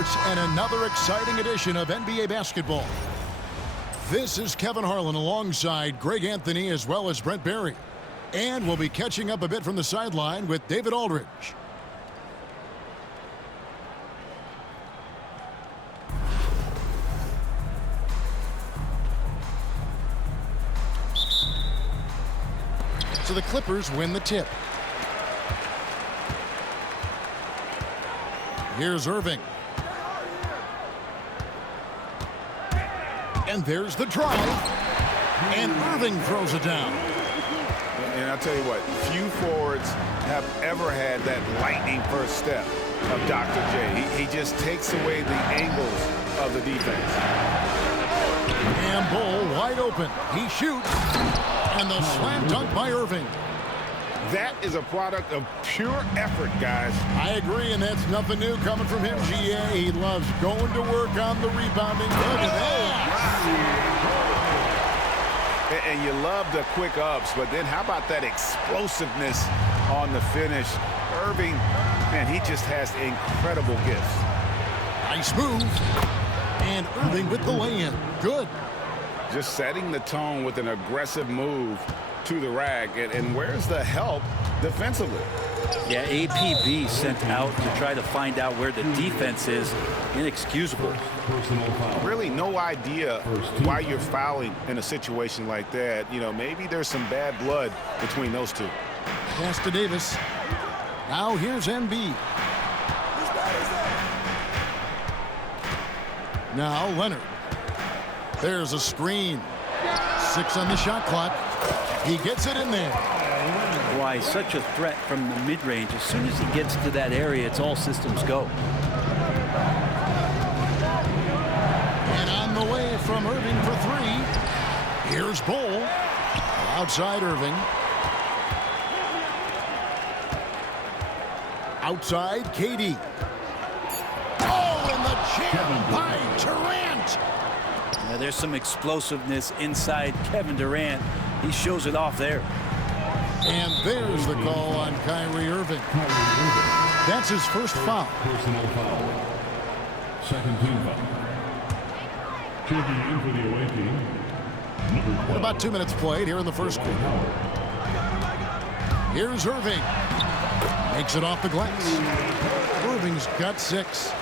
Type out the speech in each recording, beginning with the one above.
Sports and another exciting edition of NBA basketball. This is Kevin Harlan alongside Greg Anthony as well as Brent Barry. And we'll be catching up a bit from the sideline with David Aldridge. So the Clippers win the tip. Here's Irving. And there's the drive. And Irving throws it down. And I'll tell you what, few forwards have ever had that lightning first step of Dr. J. He just takes away the angles of the defense. And Bull wide open. He shoots. And the slam dunk by Irving. That is a product of pure effort, guys. I agree, and that's nothing new coming from him, GA. He loves going to work on the rebounding. Look at that. And you love the quick ups, but then how about that explosiveness on the finish? Irving, man, he just has incredible gifts. Nice move. And Irving with the lay-in. Good. Just setting the tone with an aggressive move to the rack, and where's the help defensively? Yeah, APB sent out to try to find out where the defense is. Inexcusable. Really no idea why you're fouling in a situation like that. You know, maybe there's some bad blood between those two. Pass to Davis. Now here's Embiid. Now Leonard. There's a screen. 6 on the shot clock. He gets it in there. Why, such a threat from the mid-range. As soon as he gets to that area, it's all systems go. And on the way from Irving for 3. Here's Bull. Outside Irving. Outside KD. Oh, and the jam by Durant. Now, there's some explosiveness inside Kevin Durant. He shows it off there. And there's the call on Kyrie Irving. That's his first foul. Personal foul. Second team foul. Checking in for the away team. Number 12. About 2 minutes played here in the first quarter. Here's Irving. Makes it off the glass. Irving's got 6.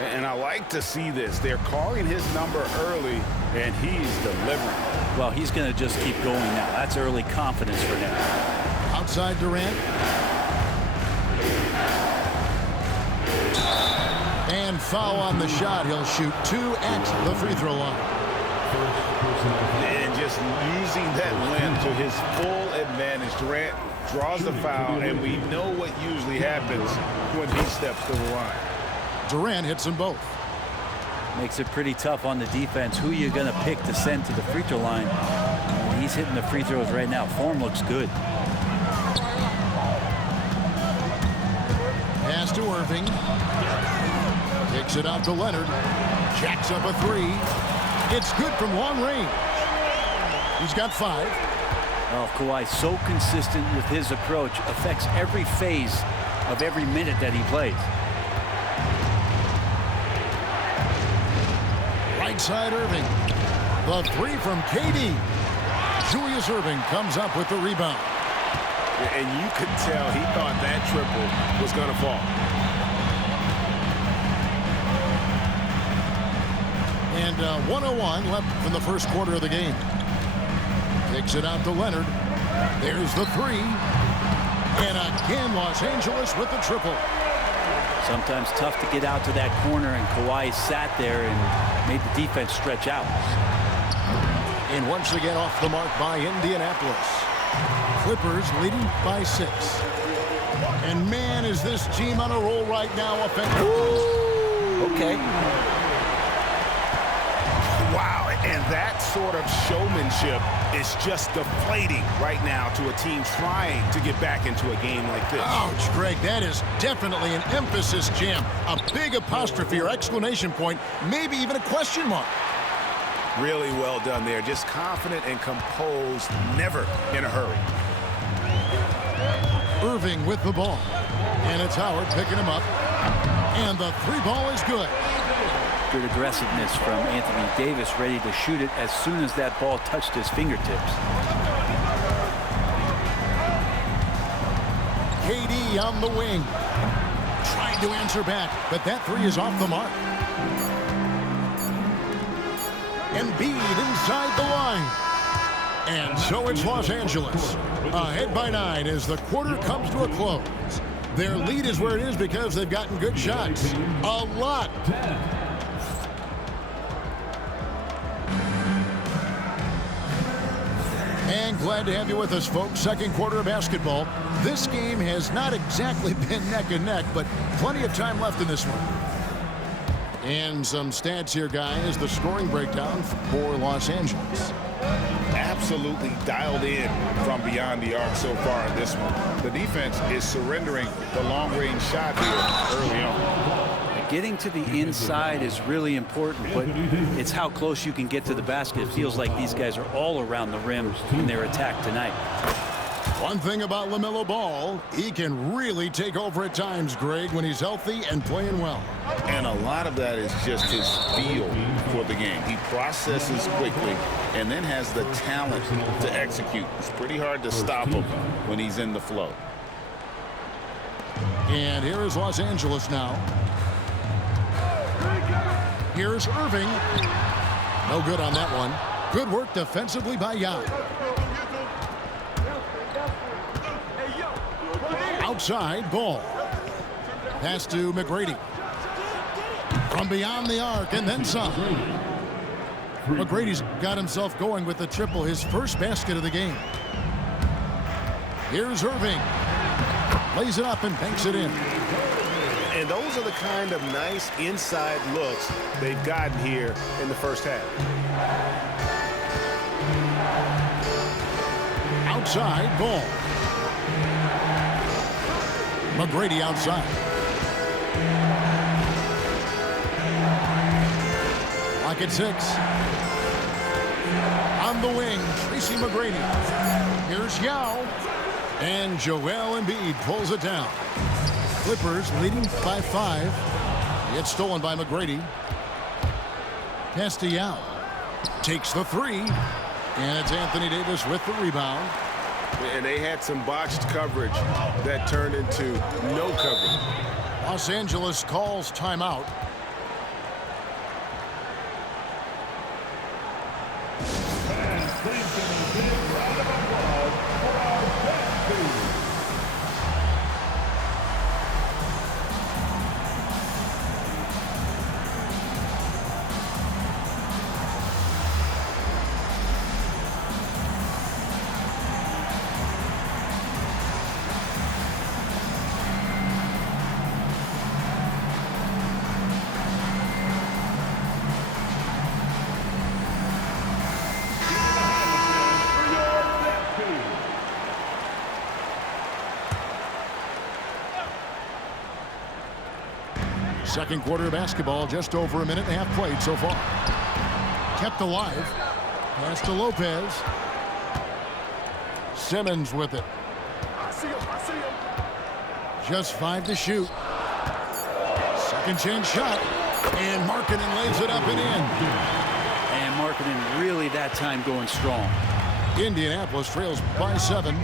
And I like to see this. They're calling his number early, and he's delivering. Well, he's going to just keep going now. That's early confidence for him. Outside Durant. And foul on the shot. He'll shoot 2 at the free throw line. And just using that limb to his full advantage. Durant draws the foul, and we know what usually happens when he steps to the line. Durant hits them both. Makes it pretty tough on the defense. Who you going to pick to send to the free throw line? He's hitting the free throws right now. Form looks good. Pass to Irving. Takes it out to Leonard. Jacks up a 3. It's good from long range. He's got 5. Oh, Kawhi so consistent with his approach. Affects every phase of every minute that he plays. Right side Irving. The 3 from KD. Julius Irving comes up with the rebound. And you could tell he thought that triple was going to fall. And 1:01 left from the first quarter of the game. Takes it out to Leonard. There's the 3. And again, Los Angeles with the triple. Sometimes tough to get out to that corner, and Kawhi sat there and made the defense stretch out. And once again off the mark by Indianapolis. Clippers leading by 6. And man, is this team on a roll right now offensively. Okay. Wow, and that sort of showmanship is just deflating right now to a team trying to get back into a game like this. Ouch, Greg, that is definitely an emphasis jam. A big apostrophe or exclamation point, maybe even a question mark. Really well done there. Just confident and composed, never in a hurry. Irving with the ball. And it's Howard picking him up. And the three ball is good. Good aggressiveness from Anthony Davis, ready to shoot it as soon as that ball touched his fingertips. KD on the wing. Trying to answer back, but that three is off the mark. Embiid inside the line. And so it's Los Angeles. Ahead by 9 as the quarter comes to a close. Their lead is where it is because they've gotten good shots. A lot. And glad to have you with us, folks. Second quarter of basketball. This game has not exactly been neck and neck, but plenty of time left in this one. And some stats here, guys. The scoring breakdown for Los Angeles. Absolutely dialed in from beyond the arc so far in this one. The defense is surrendering the long-range shot here early on. Getting to the inside is really important, but it's how close you can get to the basket. It feels like these guys are all around the rim in their attack tonight. One thing about LaMelo Ball, he can really take over at times, Greg, when he's healthy and playing well. And a lot of that is just his feel for the game. He processes quickly and then has the talent to execute. It's pretty hard to stop him when he's in the flow. And here is Los Angeles now. Here's Irving. No good on that one. Good work defensively by Yao. Outside, Ball. Pass to McGrady. From beyond the arc and then some. McGrady's got himself going with the triple, his first basket of the game. Here's Irving. Lays it up and banks it in. And those are the kind of nice inside looks they've gotten here in the first half. Outside, Ball. McGrady outside. Lock at 6. On the wing, Tracy McGrady. Here's Yao. And Joel Embiid pulls it down. Clippers leading by 5. It's stolen by McGrady. Pass to Yao. Takes the 3. And it's Anthony Davis with the rebound. And they had some botched coverage that turned into no coverage. Los Angeles calls timeout. Second quarter of basketball, just over a minute and a half played so far. Kept alive. Pass to Lopez. Simmons with it. Just 5 to shoot. Second chance shot. And Markkanen lays it up and in. And Markkanen really that time going strong. Indianapolis trails by 7.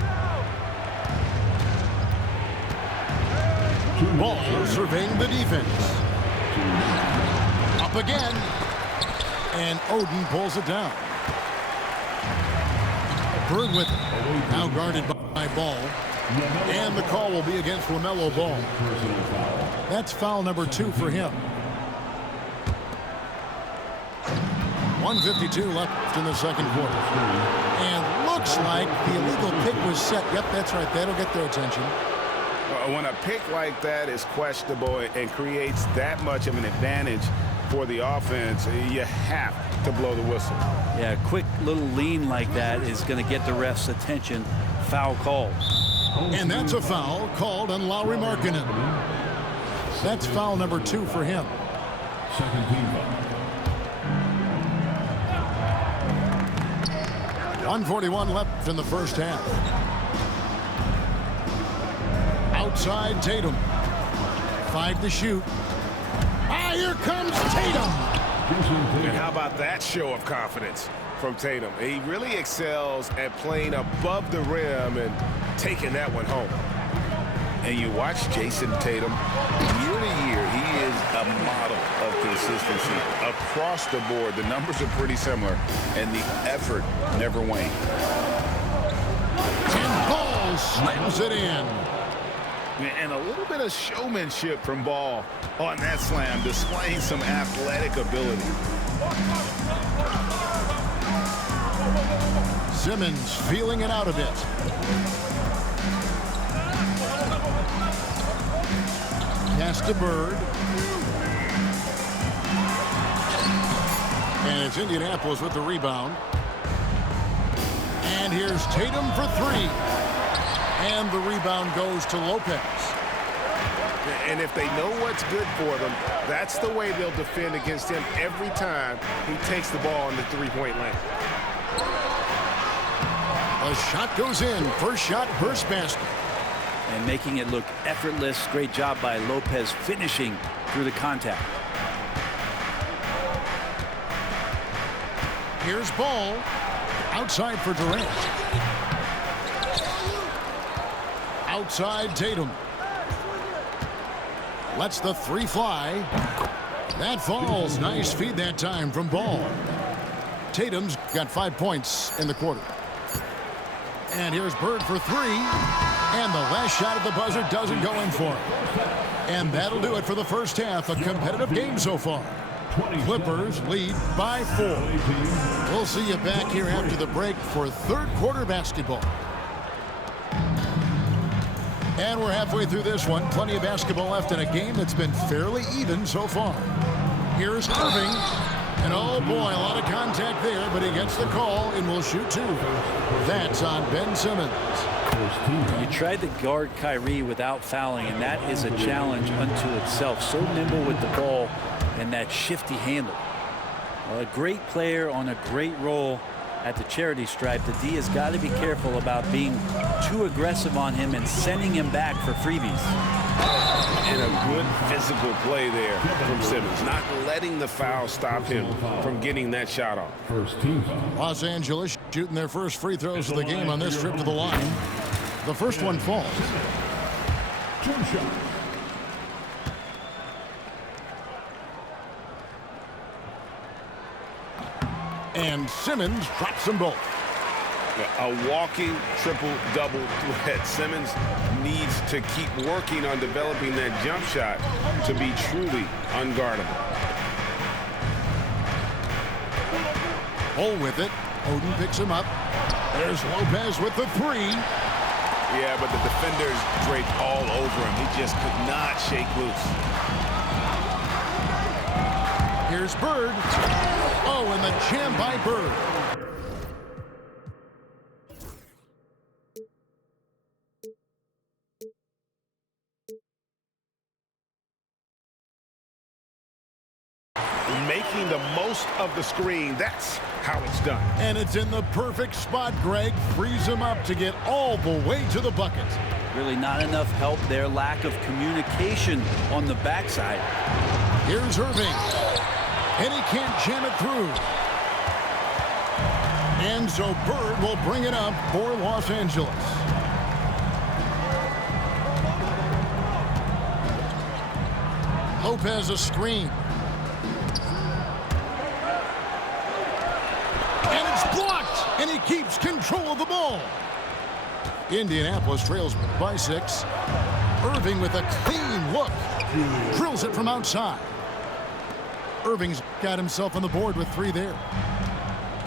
Ball surveying the defense. Up again. And Oden pulls it down. Bird with it. Now guarded by Ball. And the call will be against LaMelo Ball. That's foul number 2 for him. 1:52 left in the second quarter. And looks like the illegal pick was set. Yep, that's right. That'll get their attention. When a pick like that is questionable and creates that much of an advantage for the offense, you have to blow the whistle. Yeah, a quick little lean like that is going to get the ref's attention. Foul called. And that's a foul called on Lauri Markkanen. That's foul number 2 for him. Second team foul. 1:41 left in the first half. Outside Tatum. 5 to shoot. Ah, here comes Tatum. And how about that show of confidence from Tatum? He really excels at playing above the rim and taking that one home. And you watch Jason Tatum, year to year, he is a model of consistency. Across the board, the numbers are pretty similar, and the effort never wanes. And Ball slams it in. And a little bit of showmanship from Ball on that slam, displaying some athletic ability. Simmons feeling it out a bit. Pass to Bird. And it's Indianapolis with the rebound. And here's Tatum for three. And the rebound goes to Lopez. And if they know what's good for them, that's the way they'll defend against him every time he takes the ball in the three-point lane. A shot goes in. First shot, first basket. And making it look effortless. Great job by Lopez finishing through the contact. Here's Ball. Outside for Durant. Outside Tatum. Lets the three fly. That falls. Nice feed that time from Ball. Tatum's got 5 points in the quarter. And here's Bird for three. And the last shot at the buzzer doesn't go in for him. And that'll do it for the first half. A competitive game so far. Clippers lead by 4. We'll see you back here after the break for third quarter basketball. And we're halfway through this one. Plenty of basketball left in a game that's been fairly even so far. Here's Irving. And oh boy, a lot of contact there, but he gets the call and will shoot two. That's on Ben Simmons. You tried to guard Kyrie without fouling, and that is a challenge unto itself. So nimble with the ball and that shifty handle. Well, a great player on a great role at the charity stripe. The D has got to be careful about being too aggressive on him and sending him back for freebies. And a good physical play there from Simmons, not letting the foul stop him from getting that shot off. First team foul. Los Angeles shooting their first free throws of the game on this trip to the line. The first one falls. 2 shots. And Simmons drops them both. A walking triple-double threat. Simmons needs to keep working on developing that jump shot to be truly unguardable. Bull with it. Oden picks him up. There's Lopez with the three. Yeah, but the defenders draped all over him. He just could not shake loose. Here's Bird. Oh, and the jam by Bird. Making the most of the screen. That's how it's done. And it's in the perfect spot. Greg frees him up to get all the way to the bucket. Really not enough help there. Lack of communication on the backside. Here's Irving. And he can't jam it through. And so Bird will bring it up for Los Angeles. Lopez a screen. And it's blocked. And he keeps control of the ball. Indianapolis trails by 6. Irving with a clean look. Drills it from outside. Irving's got himself on the board with 3 there.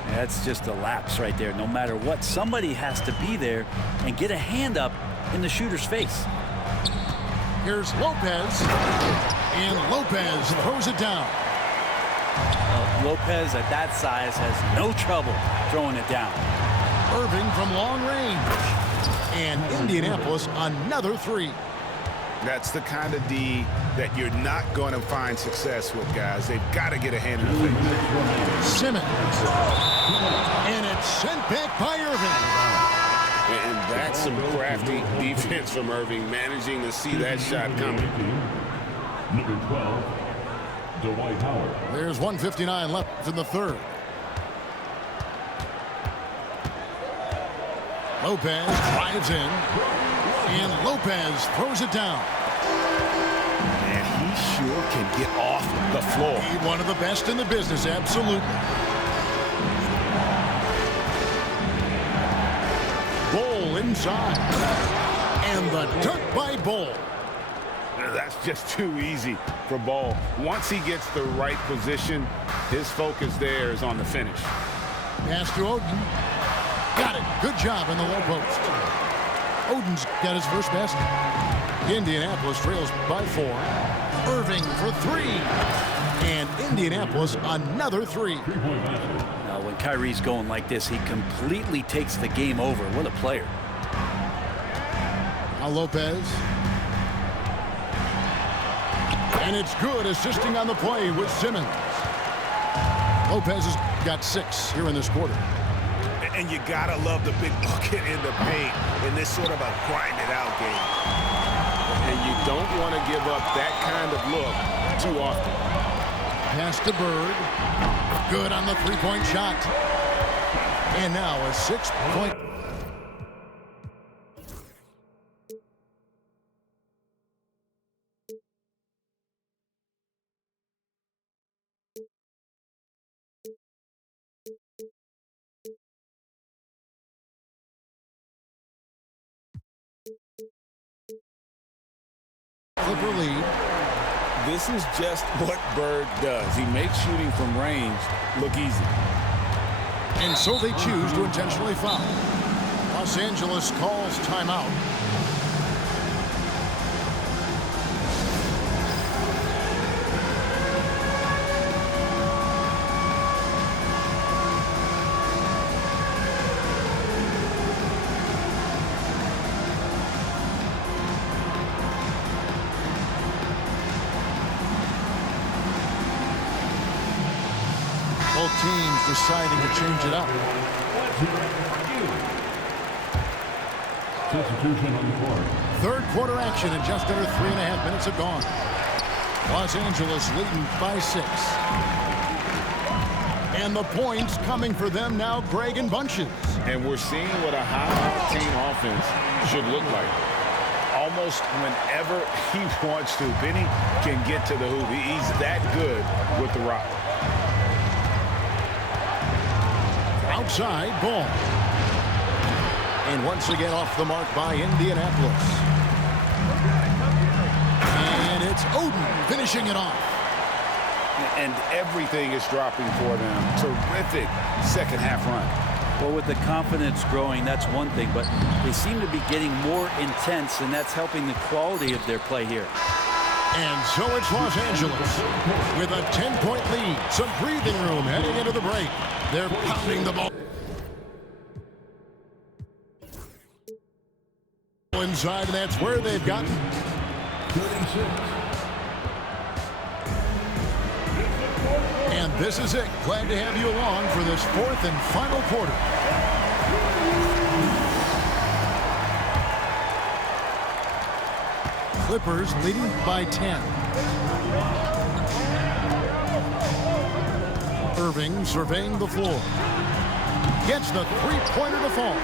That's just a lapse right there. No matter what, somebody has to be there and get a hand up in the shooter's face. Here's Lopez. And Lopez throws it down. Lopez at that size has no trouble throwing it down. Irving from long range. And Indianapolis another 3. That's the kind of D that you're not going to find success with, guys. They've got to get a hand in the face. Simmons. And it's sent back by Irving. And that's some crafty defense from Irving, managing to see that shot coming. Number 12, Dwight Howard. There's 1:59 left in the third. Lopez drives in, and Lopez throws it down. And he sure can get off the floor. He's one of the best in the business, absolutely. Bol inside. And the dunk by Bol. That's just too easy for Bol. Once he gets the right position, his focus there is on the finish. Pass to Oden. Got it. Good job in the low post. Oden's got his first basket. Indianapolis trails by 4. Irving for 3. And Indianapolis another 3. Now, when Kyrie's going like this, he completely takes the game over. What a player. Now Lopez. And it's good, assisting on the play with Simmons. Lopez has got 6 here in this quarter. And you gotta love the big bucket in the paint in this sort of a grind-it-out game. And you don't want to give up that kind of look too often. Pass to Bird. Good on the three-point shot. And now a 6-point. Clipper lead. This is just what Bird does. He makes shooting from range look easy. And so they choose to intentionally foul. Los Angeles calls timeout. Both teams deciding to change it up. Substitution on the court. Third quarter action, and just under 3.5 minutes have gone. Los Angeles leading by 6. And the points coming for them now, Greg, in bunches. And we're seeing what a high-octane offense should look like. Almost whenever he wants to, Benny can get to the hoop. He's that good with the rock. Outside ball. And once again off the mark by Indianapolis. And it's Oden finishing it off. And everything is dropping for them. Terrific second half run. Well, with the confidence growing, that's one thing, but they seem to be getting more intense, and that's helping the quality of their play here. And so it's Los Angeles with a 10-point lead. Some breathing room heading into the break. They're pounding the ball inside, and that's where they've gotten. 36. And this is it. Glad to have you along for this fourth and final quarter. Clippers leading by 10. Irving surveying the floor. Gets the three-pointer to fall.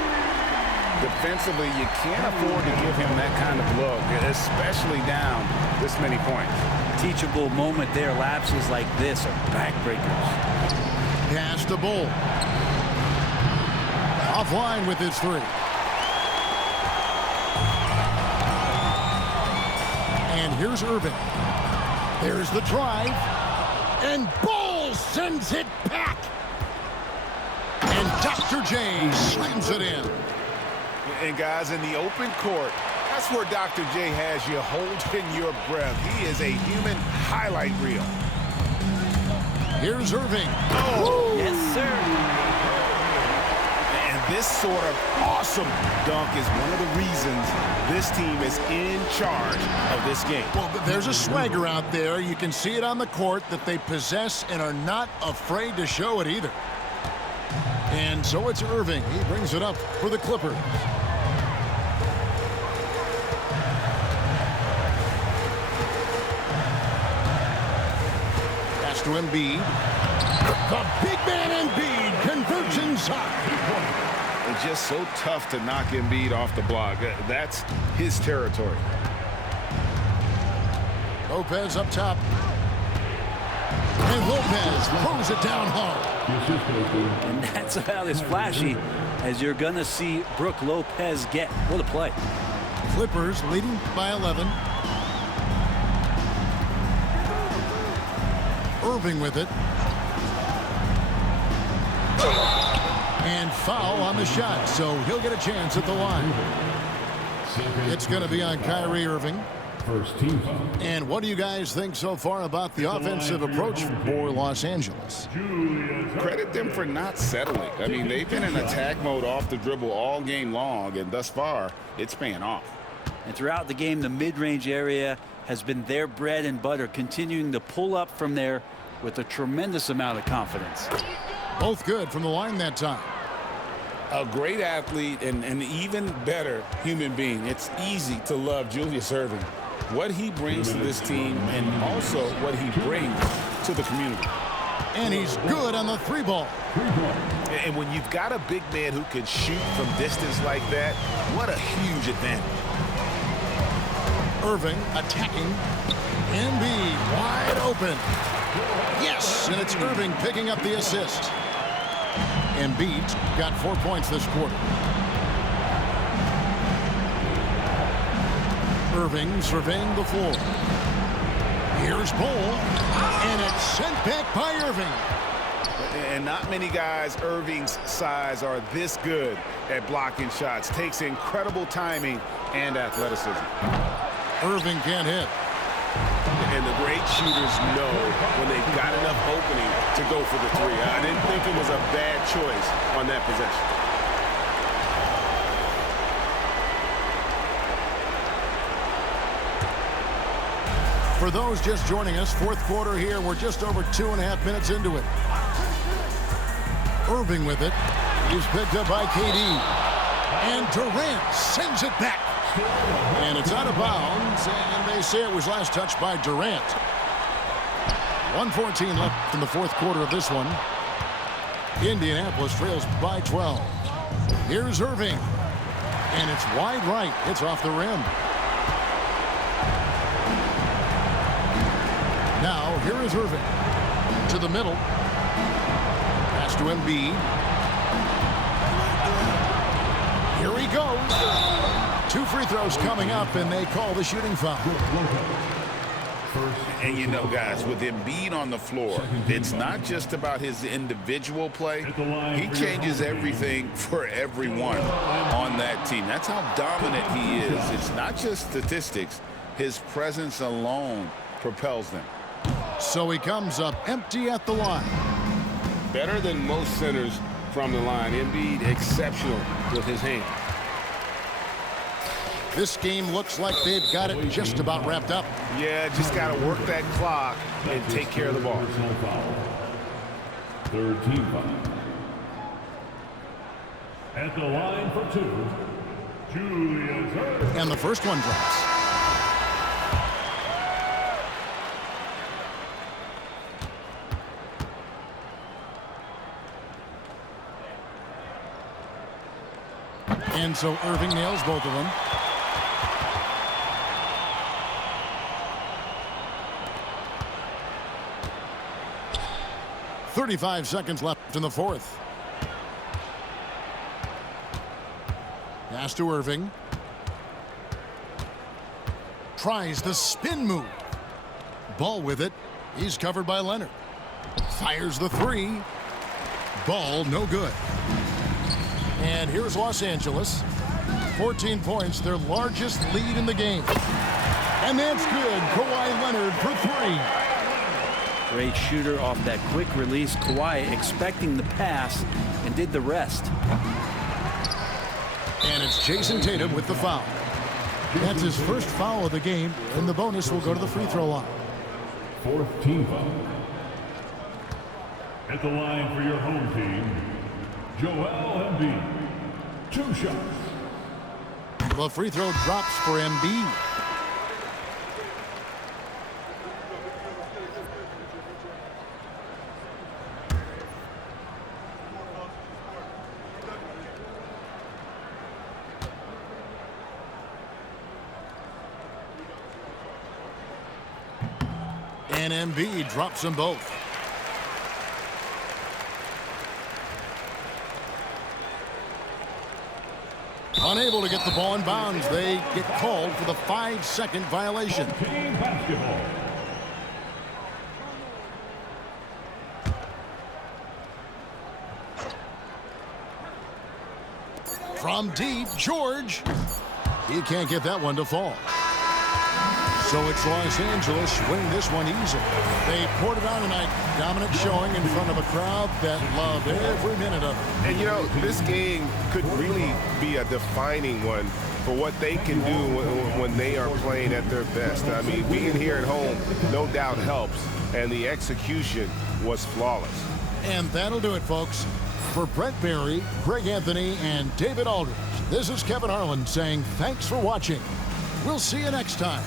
Defensively, you can't afford to give him that kind of look, especially down this many points. Teachable moment there. Lapses like this are backbreakers. Pass to Bol. Offline with his 3. And here's Irving. There's the drive. And Bol sends it back. And Dr. J slams it in. And guys, in the open court, that's where Dr. J has you holding your breath. He is a human highlight reel. Here's Irving. Oh, Yes, sir. and this sort of awesome dunk is one of the reasons this team is in charge of this game. Well, there's a swagger out there. You can see it on the court that they possess and are not afraid to show it either. And so it's Irving. He brings it up for the Clippers. to Embiid. The big man Embiid converts inside. It's just so tough to knock Embiid off the block. That's his territory. Lopez up top. And Lopez throws it down hard. And that's about as flashy as you're going to see Brook Lopez get. What a play. Clippers leading by 11. Irving with it. And foul on the shot, so he'll get a chance at the line. It's going to be on Kyrie Irving. First team foul. And what do you guys think so far about the offensive approach for Los Angeles? Credit them for not settling. I mean, they've been in attack mode off the dribble all game long, and thus far, it's paying off. And throughout the game, the mid-range area has been their bread and butter, continuing to pull up from there with a tremendous amount of confidence. Both good from the line that time. A great athlete and an even better human being. It's easy to love Julius Erving. What he brings to this team and also what he brings to the community. And he's good on the three ball. And when you've got a big man who can shoot from distance like that, what a huge advantage. Irving attacking. Embiid wide open. Yes, and it's Irving picking up the assist. Embiid got 4 points this quarter. Irving surveying the floor. Here's Bol, and it's sent back by Irving. And not many guys Irving's size are this good at blocking shots. Takes incredible timing and athleticism. Irving can't hit. And the great shooters know when they've got enough opening to go for the three. I didn't think it was a bad choice on that possession. For those just joining us, fourth quarter here. We're just over 2.5 minutes into it. Irving with it. He's picked up by KD. And Durant sends it back. And it's out of bounds, and they say it was last touched by Durant. 1:14 left in the fourth quarter of this one. Indianapolis trails by 12. Here's Irving. And it's wide right. It's off the rim. Now, here is Irving. To the middle. Pass to Embiid. Here he goes. 2 free throws coming up, and they call the shooting foul. And you know, guys, with Embiid on the floor, it's not just about his individual play. He changes everything for everyone on that team. That's how dominant he is. It's not just statistics. His presence alone propels them. So he comes up empty at the line. Better than most centers from the line. Embiid exceptional with his hands. This game looks like they've got it just about wrapped up. Yeah, just got to work that clock and take care of the ball. Third team foul. At the line for 2, Julius Erving. And the first one drops. And so Irving nails both of them. .35 seconds left in the fourth. Pass to Irving. Tries the spin move. Ball with it. He's covered by Leonard. Fires the three. Ball no good. And here's Los Angeles. 14 points, their largest lead in the game. And that's good. Kawhi Leonard for 3. Great shooter off that quick release. Kawhi expecting the pass and did the rest. And it's Jason Tatum with the foul. That's his first foul of the game, and the bonus will go to the free throw line. Fourth team foul. At the line for your home team, Joel Embiid. 2 shots. The free throw drops for Embiid. And Embiid drops them both. Unable to get the ball in bounds. They get called for the 5-second violation. Team basketball. From deep, George. He can't get that one to fall. So it's Los Angeles winning this one easily. They poured it on tonight. Dominant showing in front of a crowd that loved every minute of it. And, you know, this game could really be a defining one for what they can do when they are playing at their best. I mean, being here at home no doubt helps, and the execution was flawless. And that'll do it, folks. For Brent Barry, Greg Anthony, and David Aldridge, this is Kevin Harlan saying thanks for watching. We'll see you next time.